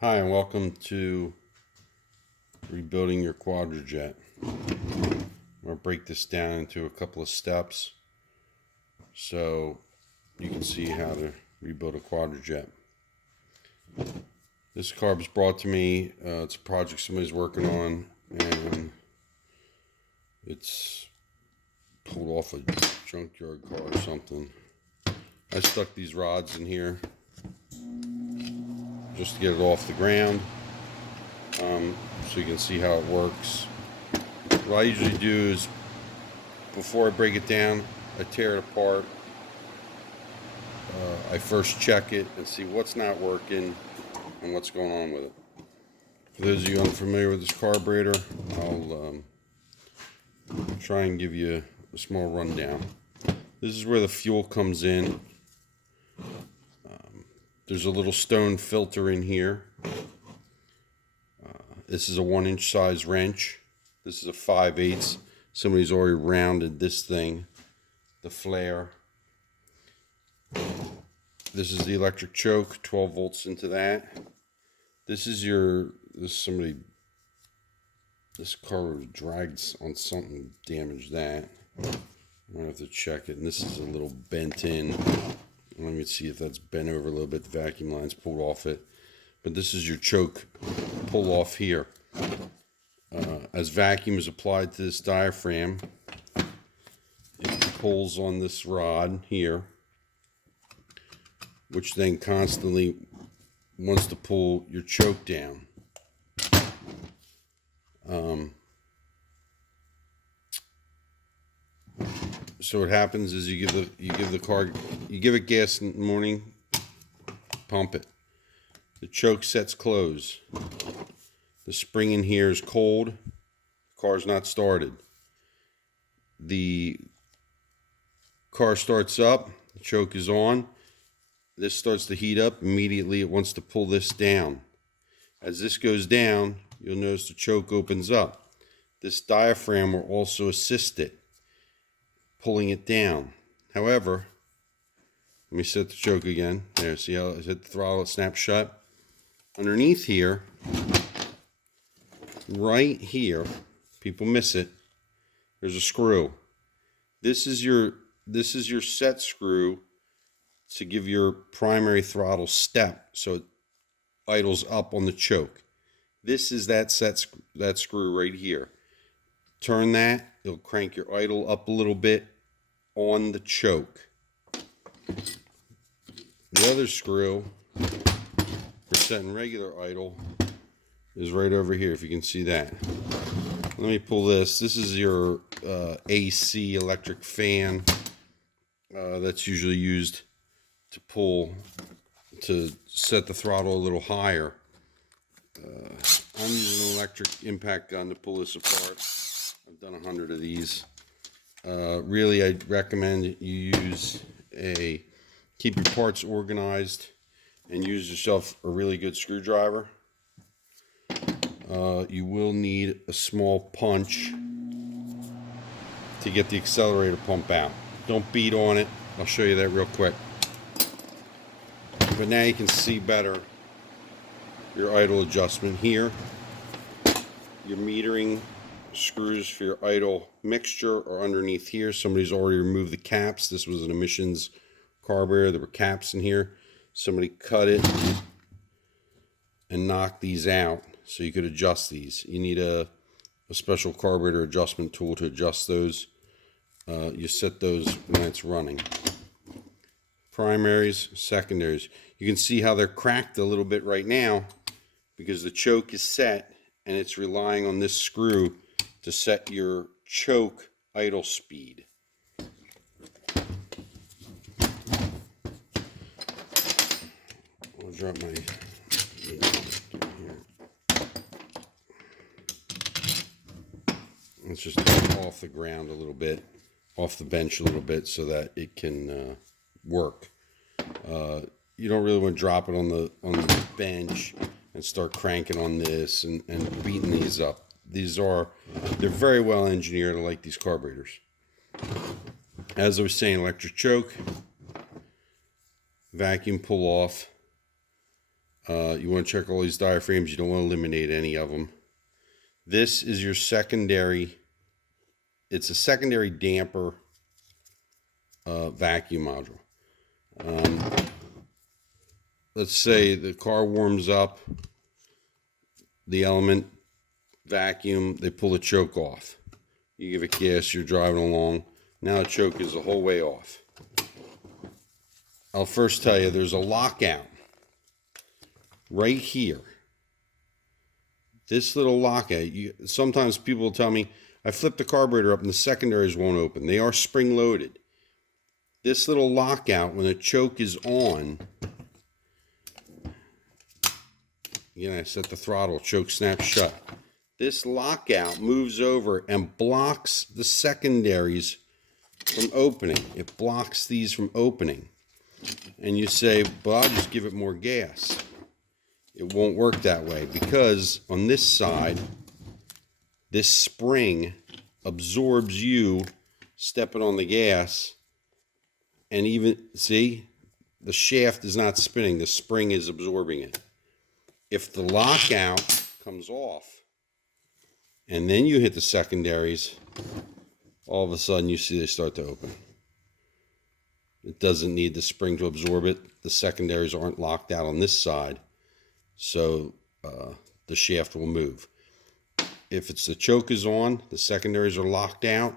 Hi, and welcome to rebuilding your Quadrajet. I'm going to break this down into a couple of steps so you can see how to rebuild a Quadrajet. This car was brought to me. It's a project somebody's working on, and it's pulled off a junkyard car or something. I stuck these rods in here just to get it off the ground. So you can see how it works. What I usually do is, before I break it down, I tear it apart. I first check it and see what's not working and what's going on with it. For those of you unfamiliar with this carburetor, I'll try and give you a small rundown. This is where the fuel comes in. There's a little stone filter in here. This is a 1-inch size wrench. This is a 5/8. Somebody's already rounded this thing, the flare. This is the electric choke, 12 volts into that. This car was dragged on something, damaged that. I have to check it. And this is a little bent in. Let me see if that's bent over a little bit. The vacuum line's pulled off it. But this is your choke pull off here. As vacuum is applied to this diaphragm, it pulls on this rod here, which then constantly wants to pull your choke down. So what happens is you give it gas in the morning, pump it. The choke sets close. The spring in here is cold. The car's not started. The car starts up. The choke is on. This starts to heat up. Immediately it wants to pull this down. As this goes down, you'll notice the choke opens up. This diaphragm will also assist it, pulling it down. However, let me set the choke again. There, see how I hit the throttle, it snaps shut? Underneath here, right here, people miss it, there's a screw. This is your set screw to give your primary throttle step so it idles up on the choke. This is that screw right here. Turn that, it'll crank your idle up a little bit on the choke. The other screw for setting regular idle is right over here, if you can see that. Let me pull this. This is your AC electric fan that's usually used to set the throttle a little higher. I'm using an electric impact gun to pull this apart. I've done 100 of these. Really, I recommend you keep your parts organized and use yourself a really good screwdriver. You will need a small punch to get the accelerator pump out. Don't beat on it. I'll show you that real quick. But now you can see better your idle adjustment here. Your metering screws for your idle mixture are underneath here. Somebody's already removed the caps. This was an emissions carburetor. There were caps in here. Somebody cut it and knocked these out so you could adjust these. You need a special carburetor adjustment tool to adjust those. You set those when it's running. Primaries, secondaries. You can see how they're cracked a little bit right now because the choke is set and it's relying on this screw to set your choke idle speed. I'll drop my let's just get it off the ground a little bit, off the bench a little bit, so that it can work. You don't really want to drop it on the bench and start cranking on this and beating these up. They're very well engineered. I like these carburetors. As I was saying, electric choke, vacuum pull off. You want to check all these diaphragms. You don't want to eliminate any of them. This is your secondary. It's a secondary damper vacuum module. Let's say the car warms up, the element vacuum, they pull the choke off. You give it gas, you're driving along. Now the choke is the whole way off. I'll first tell you there's a lockout right here. This little lockout, sometimes people will tell me, I flipped the carburetor up and the secondaries won't open. They are spring loaded. This little lockout, when the choke is on, I set the throttle, choke snaps shut. This lockout moves over and blocks the secondaries from opening. It blocks these from opening. And you say, but I'll just give it more gas. It won't work that way because on this side, this spring absorbs you stepping on the gas. And even, see, the shaft is not spinning. The spring is absorbing it. If the lockout comes off and then you hit the secondaries, all of a sudden you see they start to open. It doesn't need the spring to absorb it. The secondaries aren't locked out on this side, so the shaft will move. If it's the choke is on, the secondaries are locked out,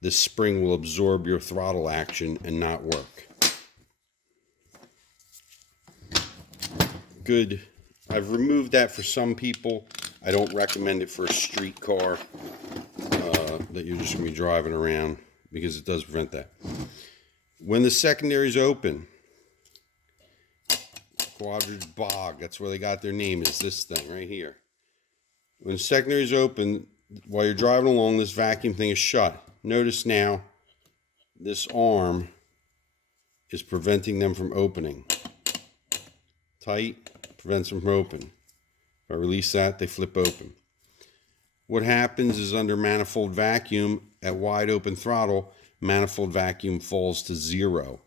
the spring will absorb your throttle action and not work. Good. I've removed that for some people. I don't recommend it for a street car that you're just going to be driving around because it does prevent that. When the secondaries open, Quadrajet bog, that's where they got their name, is this thing right here. When the secondaries open, while you're driving along, this vacuum thing is shut. Notice now, this arm is preventing them from opening. Tight, prevents them from opening. If I release that, they flip open. What happens is under manifold vacuum, at wide open throttle, manifold vacuum falls to 0.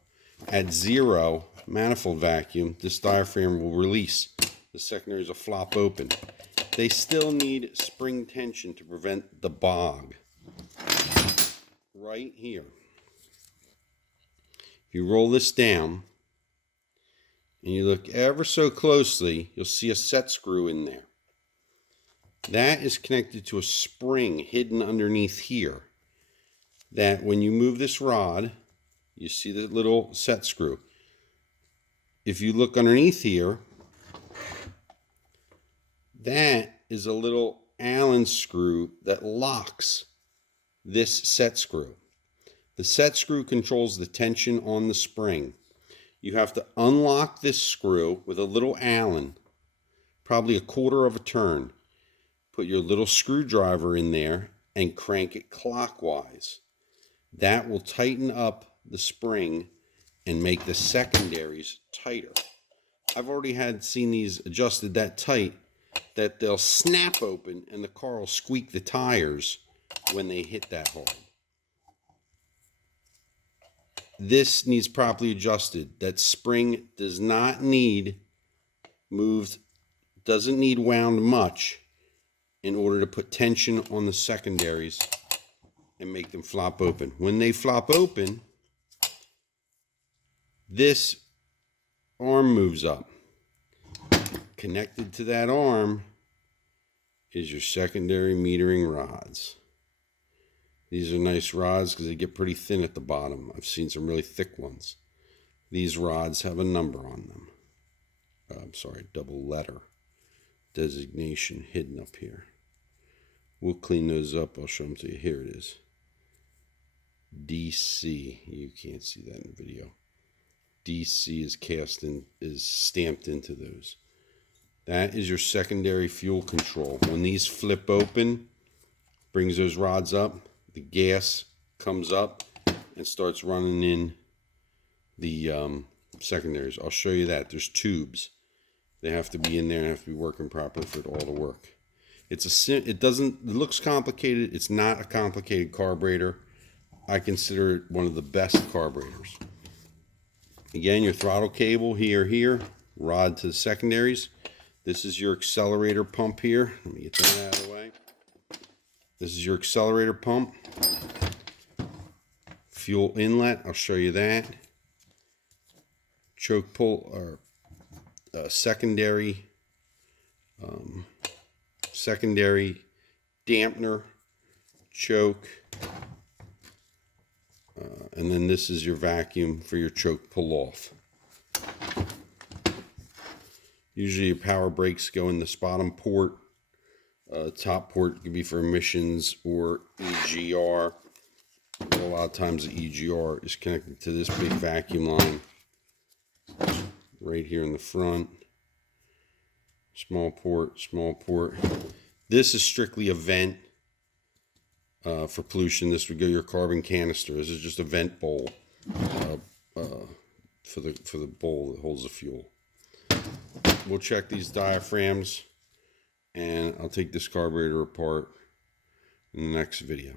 At 0 manifold vacuum, this diaphragm will release. The secondaries will flop open. They still need spring tension to prevent the bog. Right here. If you roll this down and you look ever so closely, you'll see a set screw in there. That is connected to a spring hidden underneath here. That when you move this rod, you see the little set screw. If you look underneath here, that is a little Allen screw that locks this set screw. The set screw controls the tension on the spring. You have to unlock this screw with a little Allen, probably a quarter of a turn. Put your little screwdriver in there and crank it clockwise. That will tighten up the spring and make the secondaries tighter. I've already seen these adjusted that tight that they'll snap open and the car will squeak the tires when they hit that hard. This needs properly adjusted. That spring does not need moved, doesn't need wound much in order to put tension on the secondaries and make them flop open. When they flop open, this arm moves up. Connected to that arm is your secondary metering rods. These are nice rods because they get pretty thin at the bottom. I've seen some really thick ones. These rods have a number on them. Double letter designation hidden up here. We'll clean those up. I'll show them to you. Here it is. DC. You can't see that in the video. DC is stamped into those. That is your secondary fuel control. When these flip open, brings those rods up, the gas comes up and starts running in the secondaries. I'll show you that. There's tubes. They have to be in there and have to be working properly for it all to work. It looks complicated. It's not a complicated carburetor. I consider it one of the best carburetors. Again, your throttle cable here. rod to the secondaries. This is your accelerator pump here. Let me get that out of the way. This is your accelerator pump. Fuel inlet, I'll show you that. Choke pull, or secondary dampener, choke, and then this is your vacuum for your choke pull off. Usually your power brakes go in this bottom port. Top port could be for emissions or EGR. But a lot of times the EGR is connected to this big vacuum line right here in the front. Small port, small port. This is strictly a vent for pollution. This would go your carbon canister. This is just a vent bowl for the bowl that holds the fuel. We'll check these diaphragms, and I'll take this carburetor apart in the next video.